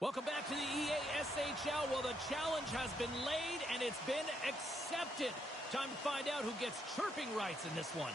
Welcome back to the EASHL. Well, the challenge has been laid and it's been accepted. Time to find out who gets chirping rights in this one.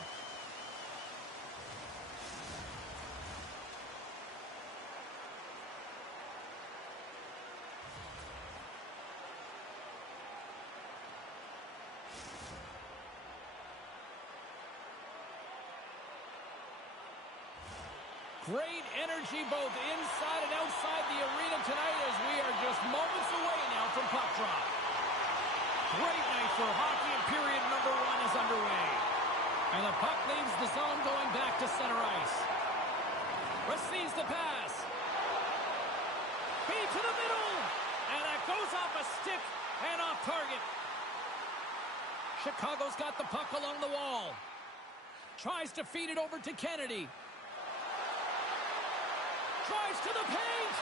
Great energy both inside and outside the arena tonight as we are just moments away now from puck drop. Great night for hockey, and period number 1 is underway. And the puck leaves the zone going back to center ice. Receives the pass. Feed to the middle. And that goes off a stick and off target. Chicago's got the puck along the wall. Tries to feed it over to Kennedy. Drives to the paint,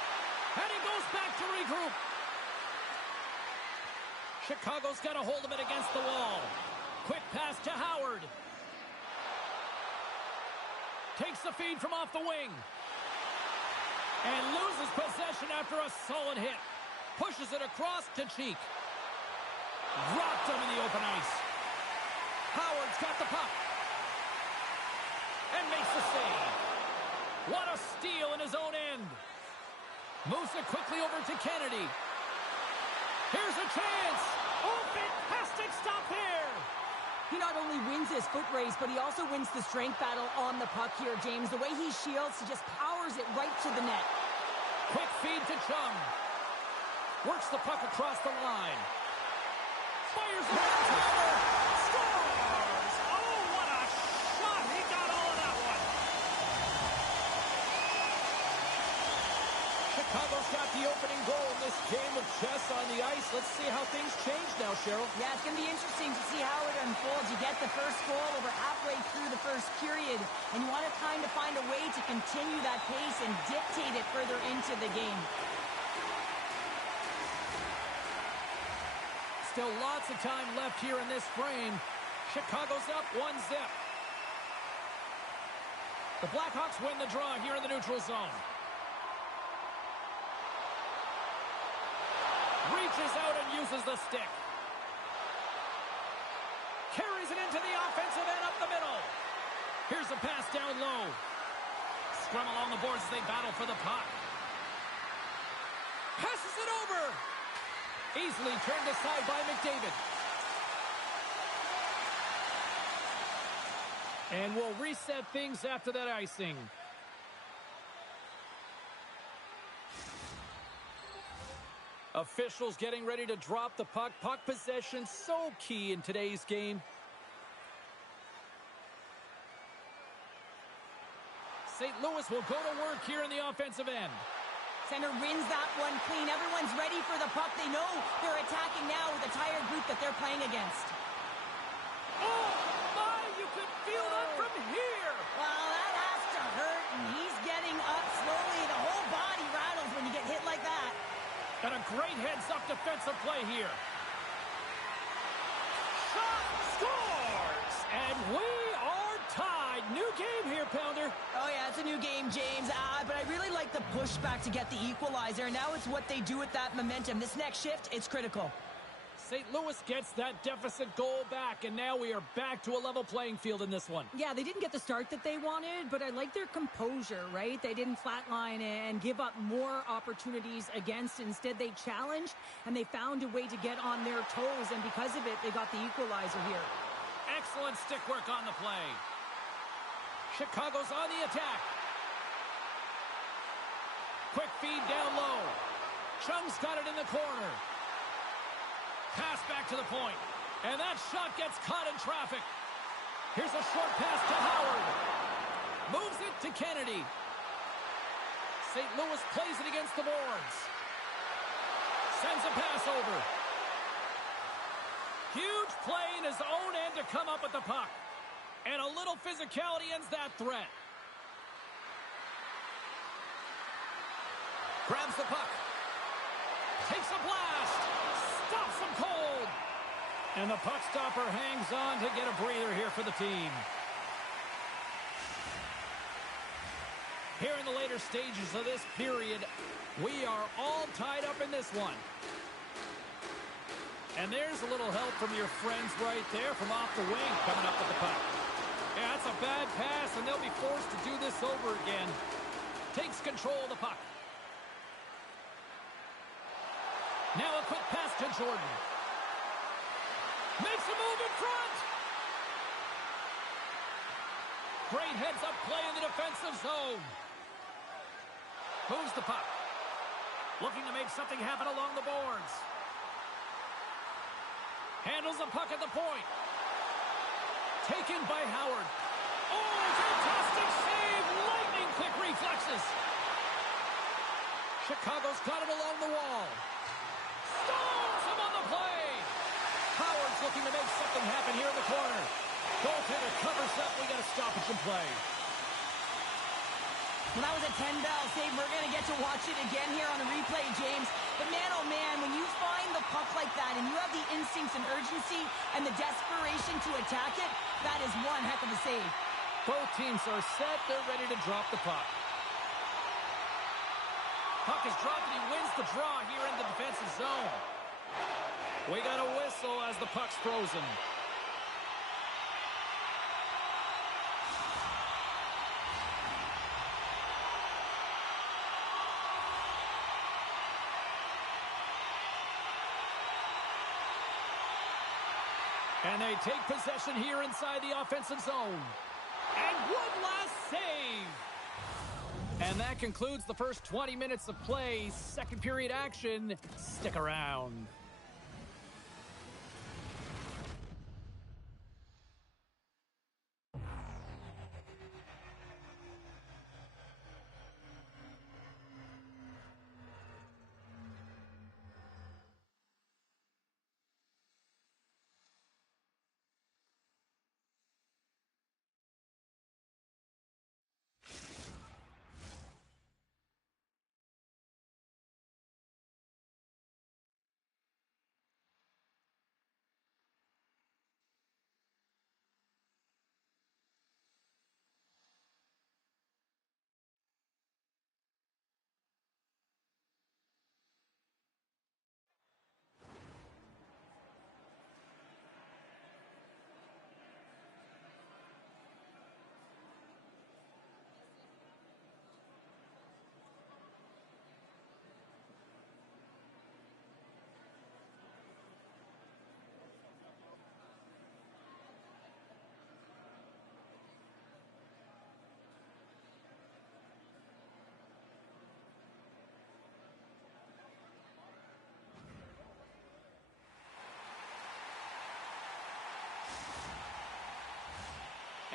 and he goes back to regroup. Chicago's got a hold of it against the wall. Quick pass to Howard. Takes the feed from off the wing. And loses possession after a solid hit. Pushes it across to Cheek. Dropped him in the open ice. Howard's got the puck. And makes the save. What a steal in his own end. Moves it quickly over to Kennedy. Here's a chance. Oh, fantastic stop there. He not only wins his foot race, but he also wins the strength battle on the puck here, James. The way he shields, he just powers it right to the net. Quick feed to Chum. Works the puck across the line. Fires it out. Scores! Oh, what a shot. He got all of that one. Chicago's got the opening goal in this game of chess on the ice. Let's see how things change now, Cheryl. Yeah, it's going to be interesting to see how it unfolds. You get the first goal over halfway through the first period, and you want to kind of find a way to continue that pace and dictate it further into the game. Still lots of time left here in this frame. Chicago's up 1-0. The Blackhawks win the draw here in the neutral zone. Reaches out and uses the stick. Carries it into the offensive end up the middle. Here's a pass down low. Scrum along the boards as they battle for the puck. Passes it over. Easily turned aside by McDavid. And we'll reset things after that icing. Officials getting ready to drop the puck. Puck possession so key in today's game. St. Louis will go to work here in the offensive end. Center wins that one clean. Everyone's ready for the puck. They know they're attacking now with a tired group that they're playing against. Oh, my! You could feel that from here! Well, that has to hurt, and he's getting up slowly. The whole body rattles when you get hit like that. And a great heads-up defensive play here. Shot scores! And we are tied. New game here, Pounder. Oh, yeah, it's a new game, James. But I really like the pushback to get the equalizer. Now it's what they do with that momentum. This next shift, it's critical. St. Louis gets that deficit goal back, and now we are back to a level playing field in this one. Yeah, they didn't get the start that they wanted, but I like their composure, right? They didn't flatline and give up more opportunities against. Instead, they challenged, and they found a way to get on their toes, and because of it, they got the equalizer here. Excellent stick work on the play. Chicago's on the attack. Quick feed down low. Chung's got it in the corner. Pass back to the point. And that shot gets caught in traffic. Here's a short pass to Howard. Moves it to Kennedy. St. Louis plays it against the boards. Sends a pass over. Huge play in his own end to come up with the puck. And a little physicality ends that threat. Grabs the puck. Takes a blast. Stops him cold. And the puck stopper hangs on to get a breather here for the team. Here in in the later stages of this period. We are all tied up in this one. And there's a little help from your friends right there from off the wing coming up with the puck. Yeah, that's a bad pass, and they'll be forced to do this over again. Takes control of the puck. Now a quick pass to Jordan. Makes a move in front. Great heads-up play in the defensive zone. Moves the puck. Looking to make something happen along the boards. Handles the puck at the point. Taken by Howard. Oh, fantastic save! Lightning quick reflexes. Chicago's got it along the wall. Stones him on the play. Howard's looking to make something happen here in the corner. Goaltender covers up. We got a stoppage in play. Well, that was a 10-ball save. We're going to get to watch it again here on the replay, James. But man, oh man, when you find the puck like that and you have the instincts and urgency and the desperation to attack it, that is one heck of a save. Both teams are set. They're ready to drop the puck. Puck is dropped and he wins the draw here in the defensive zone. We got a whistle as the puck's frozen. And they take possession here inside the offensive zone. And one last save. And that concludes the first 20 minutes of play. Second period action. Stick around.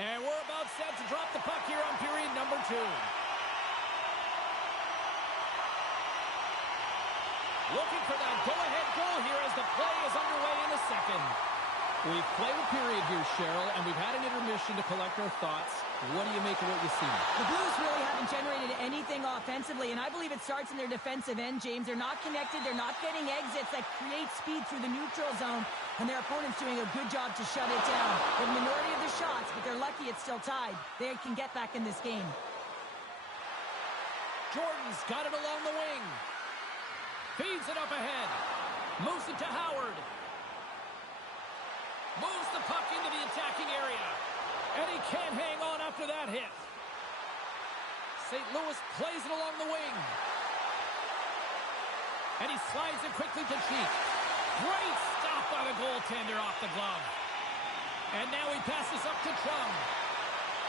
And we're about set to drop the puck here on period number 2. Looking for that go-ahead goal here as the play is underway in the second. We've played a period here, Cheryl, and we've had an intermission to collect our thoughts. What do you make of what you see? The Blues really haven't generated anything offensively, and I believe it starts in their defensive end, James. They're not connected. They're not getting exits that create speed through the neutral zone, and their opponent's doing a good job to shut it down. The minority of the shots, but they're lucky it's still tied. They can get back in this game. Jordan's got it along the wing. Feeds it up ahead. Moves it to Howard. Moves the puck into the attacking area. And he can't hang on after that hit. St. Louis plays it along the wing. And he slides it quickly to Cheek. Great stop by the goaltender off the glove. And now he passes up to Chung.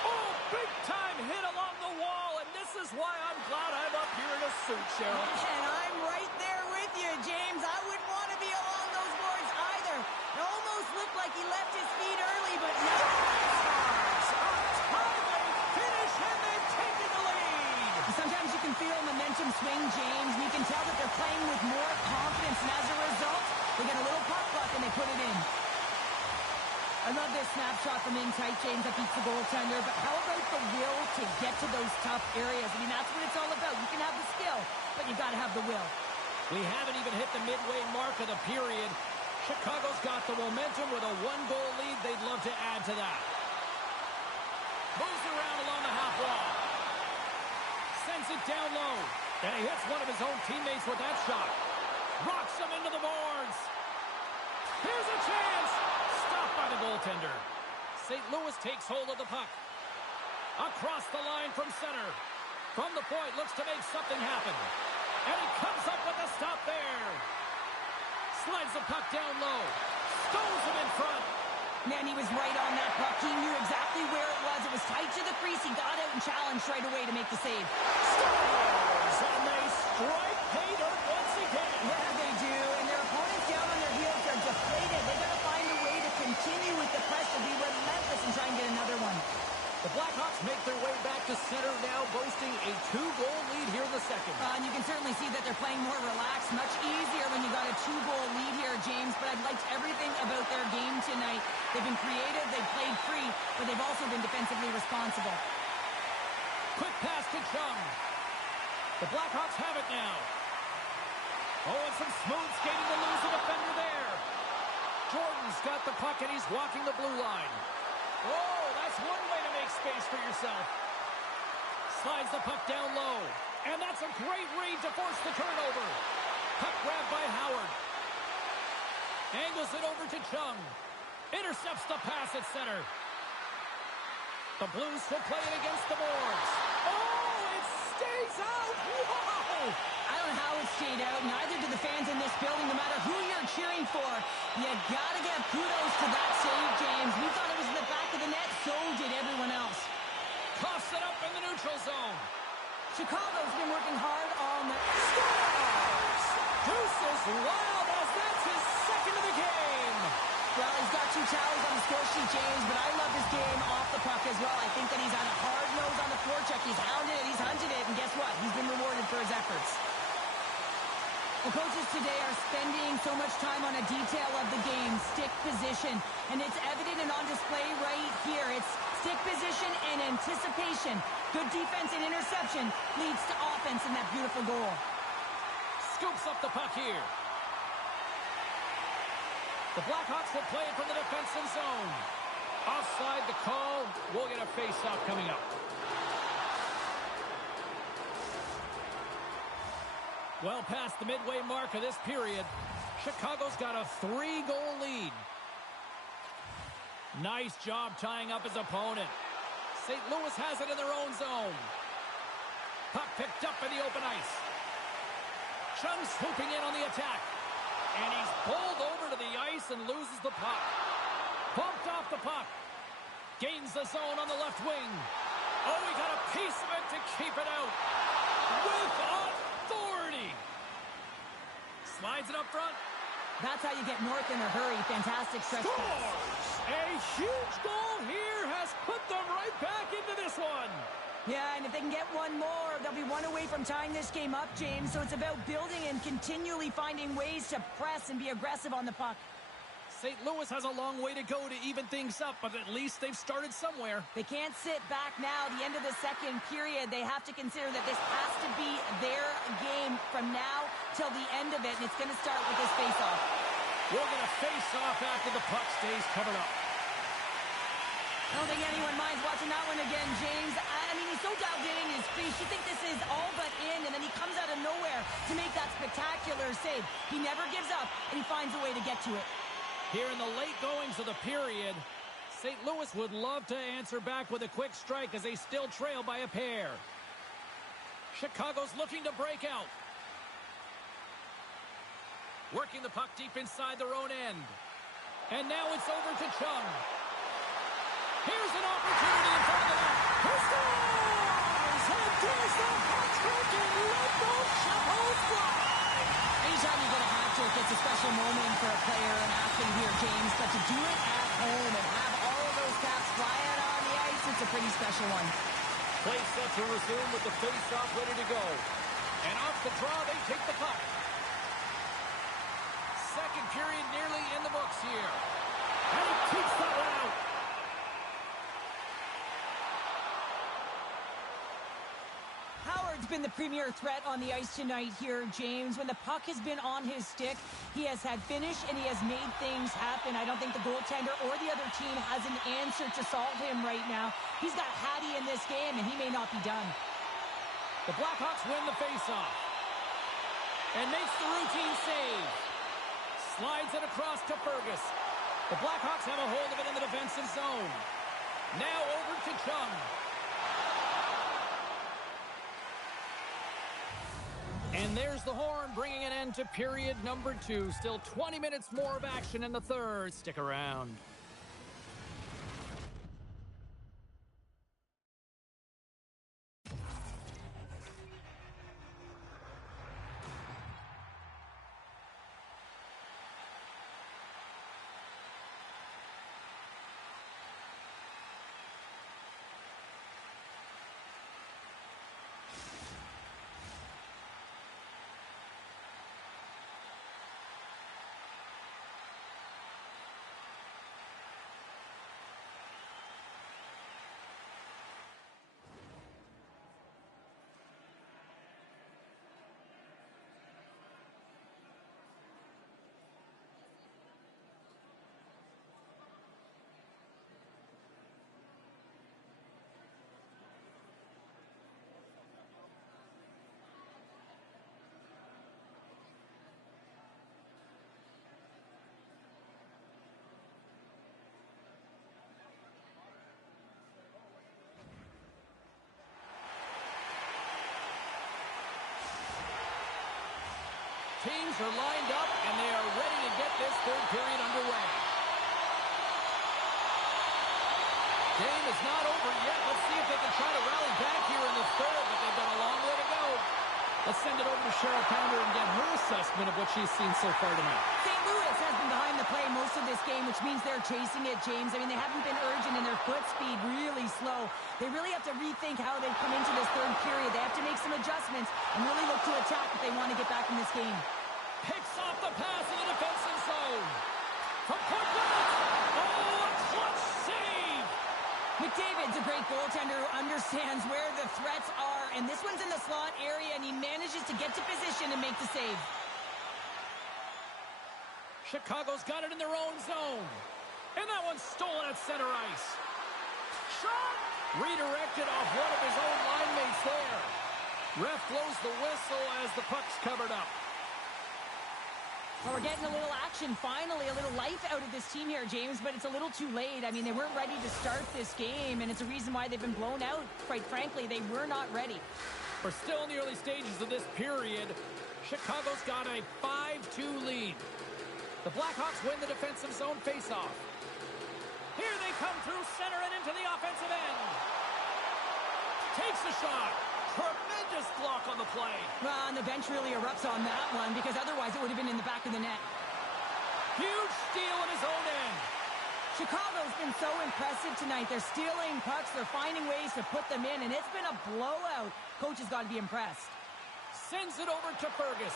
Oh, big-time hit along the wall. And this is why I'm glad I'm up here in a suit, Cheryl. And I'm right there with you, James. I wouldn't want to be along those boards either. It almost looked like he left his feet early, but no. Sometimes you can feel momentum swing, James, and you can tell that they're playing with more confidence, and as a result, they get a little pop luck and they put it in. I love this snapshot from in tight, James, that beats the goaltender, but how about the will to get to those tough areas? I mean, that's what it's all about. You can have the skill, but you got to have the will. We haven't even hit the midway mark of the period. Chicago's got the momentum with a one-goal lead. They'd love to add to that. Moves around along the half wall. Sends it down low. And he hits one of his own teammates with that shot. Rocks him into the boards. Here's a chance. Stopped by the goaltender. St. Louis takes hold of the puck. Across the line from center. From the point, looks to make something happen. And he comes up with a stop there. Slides the puck down low. Stones him in front. Man, he was right on that puck. He knew exactly where it was. It was tight to the crease. He got out and challenged right away to make the save. Scores! And they strike pay dirt once again. Yeah, they do. And their opponents down on their heels are deflated. They got to find a way to continue with the press and be relentless and try and get another one. The Blackhawks make their way back to center now, boasting a 2-goal lead here in the second. And you can certainly see that they're playing more relaxed, much easier when you got a 2-goal lead here, James. But I've liked everything about their game tonight. They've been creative, they've played free, but they've also been defensively responsible. Quick pass to Chung. The Blackhawks have it now. Oh, and some smooth skating to lose a defender there. Jordan's got the puck and he's walking the blue line. Oh, that's one way to make space for yourself. Slides the puck down low. And that's a great read to force the turnover. Puck grabbed by Howard. Angles it over to Chung. Intercepts the pass at center. The Blues will play it against the boards. Oh, it stays out. Whoa! I don't know how it stayed out. Neither do the fans in this building, no matter who you're cheering for. You got to give kudos to that save, James. We thought it was in the back of the net. So did everyone else. Coughs it up in the neutral zone. Chicago's been working hard on the... Scores! Deuces Wild as that's his second of the game. Well, he's got 2 tallies on the score sheet, James, but I love his game off the puck as well. I think that he's had a hard nose on the forecheck. He's hounded it, he's hunted it, and guess what? He's been rewarded for his efforts. The coaches today are spending so much time on a detail of the game, stick position, and it's evident and on display right here. It's stick position and anticipation. Good defense and interception leads to offense in that beautiful goal. Scoops up the puck here. The Blackhawks will play it from the defensive zone. Offside the call. We'll get a face-off coming up. Well past the midway mark of this period, Chicago's got a 3-goal lead. Nice job tying up his opponent. St. Louis has it in their own zone. Puck picked up in the open ice. Chung swooping in on the attack. And he's pulled over to the ice and loses the puck. Bumped off the puck. Gains the zone on the left wing. Oh, he got a piece of it to keep it out. With authority. Slides it up front. That's how you get north in a hurry. Fantastic stretch pass. Scores! A huge goal here has put them right back into this one. Yeah, and if they can get one more, they'll be one away from tying this game up, James. So it's about building and continually finding ways to press and be aggressive on the puck. St. Louis has a long way to go to even things up, but at least they've started somewhere. They can't sit back now. The end of the second period, they have to consider that this has to be their game from now till the end of it, and it's going to start with this face-off. We're going to face off after the puck stays covered up. I don't think anyone minds watching that one again, James. I mean, he's so dialed in his crease. You think this is all but in, and then he comes out of nowhere to make that spectacular save. He never gives up, and he finds a way to get to it. Here in the late goings of the period, St. Louis would love to answer back with a quick strike as they still trail by a pair. Chicago's looking to break out. Working the puck deep inside their own end. And now it's over to Chung. Here's an opportunity in front of the net. Who scores? And there's the hat-trick and let those shovels fly. Anytime you get a hat-trick, it's a special moment for a player and athlete here, James. But to do it at home and have all of those caps fly out on the ice, it's a pretty special one. Play set to resume with the face-off ready to go. And off the draw, they take the puck. Second period nearly in the books here. And he keeps that one out. Howard's been the premier threat on the ice tonight here, James. When the puck has been on his stick, he has had finish and he has made things happen. I don't think the goaltender or the other team has an answer to solve him right now. He's got Hattie in this game, and he may not be done. The Blackhawks win the faceoff. And makes the routine save. Slides it across to Fergus. The Blackhawks have a hold of it in the defensive zone. Now over to Chung. And there's the horn, bringing an end to period number 2. Still 20 minutes more of action in the third. Stick around. Teams are lined up, and they are ready to get this third period underway. Game is not over yet. Let's see if they can try to rally back here in the third, but they've got a long way to go. Let's send it over to Cheryl Pounder and get her assessment of what she's seen so far tonight. St. Louis has been behind the play most of this game, which means they're chasing it, James. I mean, they haven't been urgent, and their foot speed really slow. They really have to rethink how they've come into this third period. They have to make some adjustments and really look to attack if they want to get back in this game. Picks off the pass in the defensive zone. From point blank. Oh, a clutch save. McDavid's a great goaltender who understands where the threats are, and this one's in the slot area, and he manages to get to position and make the save. Chicago's got it in their own zone. And that one's stolen at center ice. Shot! Redirected off one of his own line mates there. Ref blows the whistle as the puck's covered up. Well, we're getting a little action, finally, a little life out of this team here, James, but it's a little too late. I mean, they weren't ready to start this game, and it's a reason why they've been blown out. Quite frankly, they were not ready. We're still in the early stages of this period. Chicago's got a 5-2 lead. The Blackhawks win the defensive zone faceoff. Here they come through center and into the offensive end. Takes a shot. Tremendous block on the play. Well, and the bench really erupts on that one because otherwise it would have been in the back of the net. Huge steal in his own end. Chicago's been so impressive tonight. They're stealing pucks. They're finding ways to put them in, and it's been a blowout. Coach has got to be impressed. Sends it over to Fergus.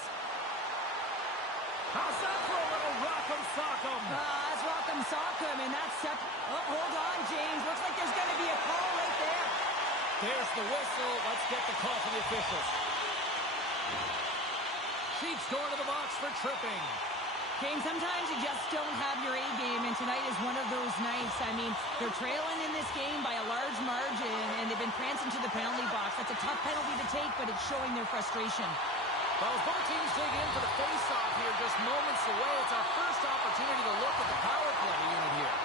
How's that for a little rock'em sock'em? That's rock'em sock'em, and that's set. Oh, hold on, James. Looks like there's going to be a call right there. There's the whistle. Let's get the call from the officials. Sheets going to the box for tripping. James, sometimes you just don't have your A game, and tonight is one of those nights. I mean, they're trailing in this game by a large margin, and they've been prancing to the penalty box. That's a tough penalty to take, but it's showing their frustration. Well, as both teams dig in for the face-off here just moments away, it's our first opportunity to look at the power play unit here.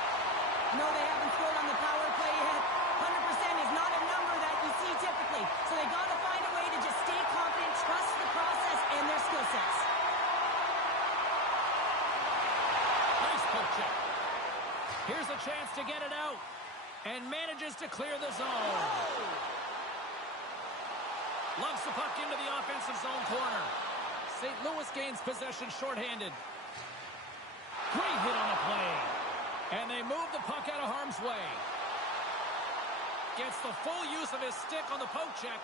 No, they haven't scored on the power play yet. 100% is not a number that you see typically. So they got to find a way to just stay confident, trust the process and their skill sets. Nice poke check. Here's a chance to get it out. And manages to clear the zone. Lumps the puck into the offensive zone corner. St. Louis gains possession shorthanded. Great hit on the play. And they move the puck out of harm's way. Gets the full use of his stick on the poke check.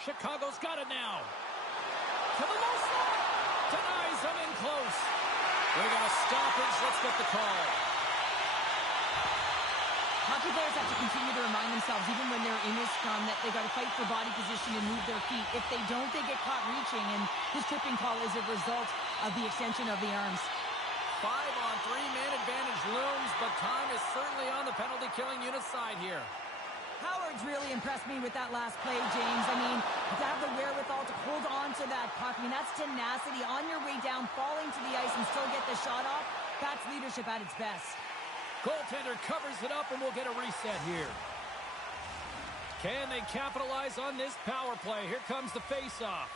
Chicago's got it now. To the low slot. Denies him in close. We're going to stoppage. Let's get the call. Hockey players have to continue to remind themselves, even when they're in this scrum, that they got to fight for body position and move their feet. If they don't, they get caught reaching, and this tripping call is a result of the extension of the arms. 5-on-3 man advantage looms, but time is certainly on the penalty killing unit side here. Howard's really impressed me with that last play, James. I mean, to have the wherewithal to hold on to that puck, I mean, that's tenacity on your way down, falling to the ice and still get the shot off. That's leadership at its best. Goaltender covers it up, and we'll get a reset here. Can they capitalize on this power play? Here comes the face-off.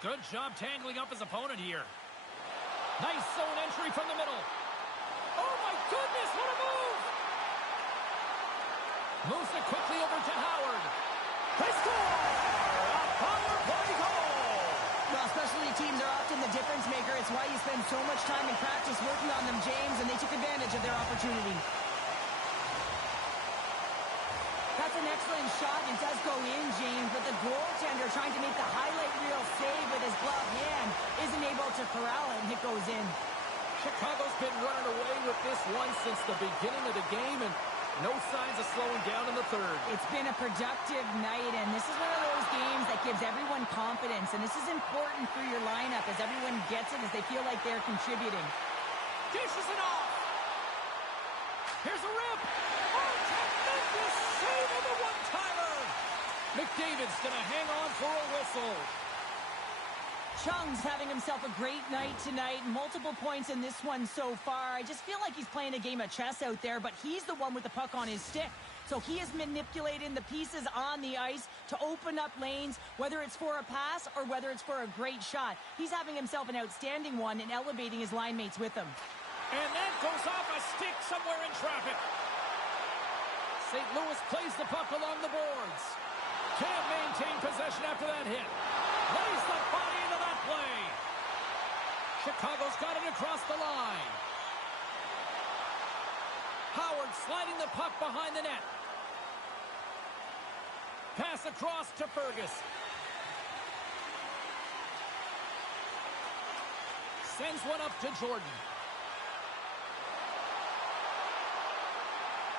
Good job tangling up his opponent here. Nice zone entry from the middle. Oh, my goodness, what a move! Moves it quickly over to Howard. They score! A power play goal! Well, specialty teams are often the difference maker. It's why you spend so much time in practice working on them, James, and they took advantage of their opportunity. That's an excellent shot. It does go in, James, but the goaltender trying to make the highlight reel save with his gloved hand isn't able to corral it, and it goes in. Chicago's been running away with this one since the beginning of the game, and no signs of slowing down in the third. It's been a productive night, and this is one of those games that gives everyone confidence, and this is important for your lineup as everyone gets it, as they feel like they're contributing. Dishes it off. Here's a rip. Oh, tremendous save of the one-timer. McDavid's going to hang on for a whistle. Chung's having himself a great night tonight. Multiple points in this one so far. I just feel like he's playing a game of chess out there, but he's the one with the puck on his stick. So he is manipulating the pieces on the ice to open up lanes, whether it's for a pass or whether it's for a great shot. He's having himself an outstanding one and elevating his line mates with him. And that goes off a stick somewhere in traffic. St. Louis plays the puck along the boards. Can't maintain possession after that hit. Lays the body into that play. Chicago's got it across the line. Howard sliding the puck behind the net. Pass across to Fergus. Sends one up to Jordan.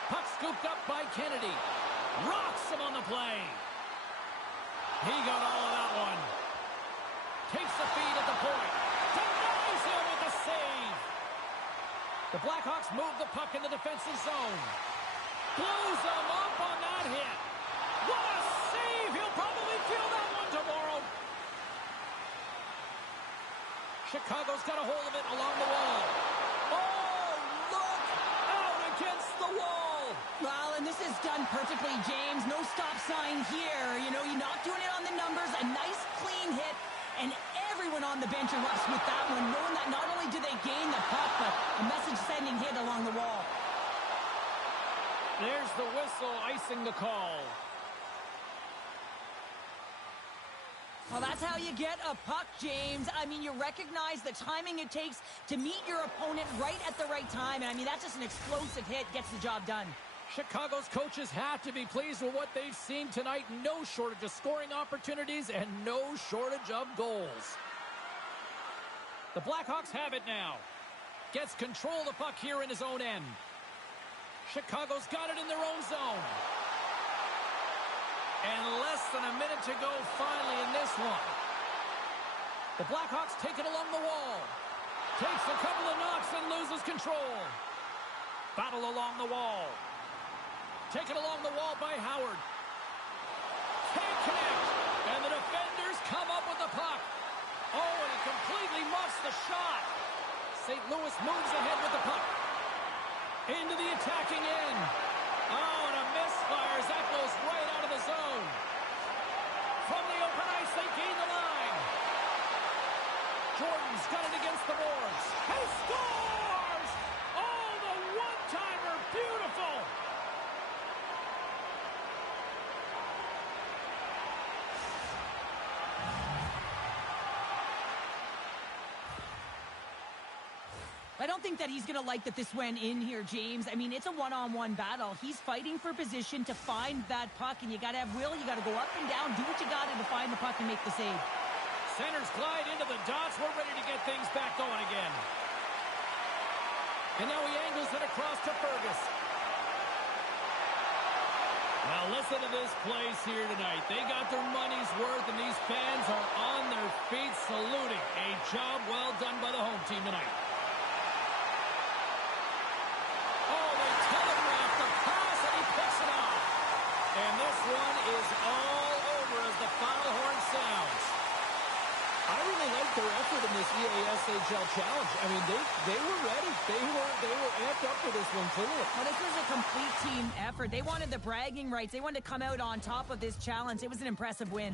Puck scooped up by Kennedy. Rocks him on the play. He got all of that one. Takes the feed at the point. Denies him with the save. The Blackhawks move the puck in the defensive zone. Blows him up on that hit. What a save! He'll probably feel that one tomorrow. Chicago's got a hold of it along the wall. Oh, look! Out against the wall. Well, and this is done perfectly, James. No stop sign here. You know, you're not doing it on the numbers. A nice, clean hit. And everyone on the bench erupts with that one, knowing that not only do they gain the puck, but a message-sending hit along the wall. There's the whistle, icing the call. Well, that's how you get a puck, James. I mean, you recognize the timing it takes to meet your opponent right at the right time. And, I mean, that's just an explosive hit, gets the job done. Chicago's coaches have to be pleased with what they've seen tonight. No shortage of scoring opportunities and no shortage of goals. The Blackhawks have it now. Gets control of the puck here in his own end. Chicago's got it in their own zone. And less than a minute to go finally in this one. The Blackhawks take it along the wall. Takes a couple of knocks and loses control. Battle along the wall. Taken along the wall by Howard. Can't connect. And the defenders come up with the puck. Oh, and he completely muffs the shot. St. Louis moves ahead with the puck. Into the attacking end. Oh, and a misfire as that goes right out of the zone. From the open ice, they gain the line. Jordan's got it against the boards. He scores! Oh, the one-timer, beautiful! I don't think that he's going to like that this went in here, James. I mean, it's a one-on-one battle. He's fighting for position to find that puck, and you got to have will. You got to go up and down, do what you got to find the puck and make the save. Centers glide into the dots. We're ready to get things back going again. And now he angles it across to Fergus. Now listen to this place here tonight. They got their money's worth, and these fans are on their feet saluting. A job well done by the home team tonight. this EASHL challenge. I mean, they were ready. They were amped up for this one, clearly. Well, this was a complete team effort. They wanted the bragging rights. They wanted to come out on top of this challenge. It was an impressive win.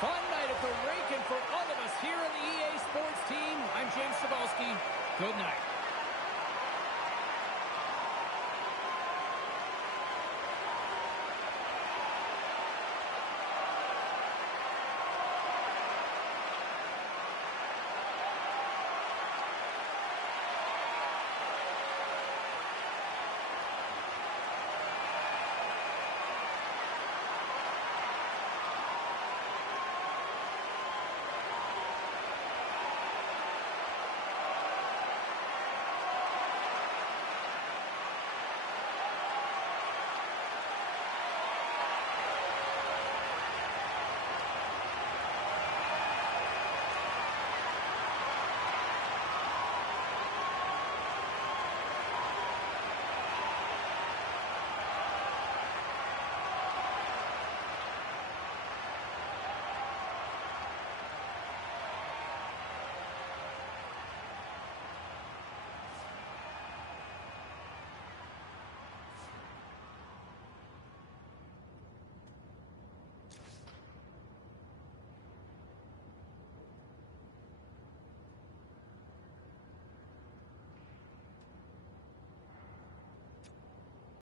Fun night at the rink, and for all of us here on the EA Sports team, I'm James Cebulski. Good night.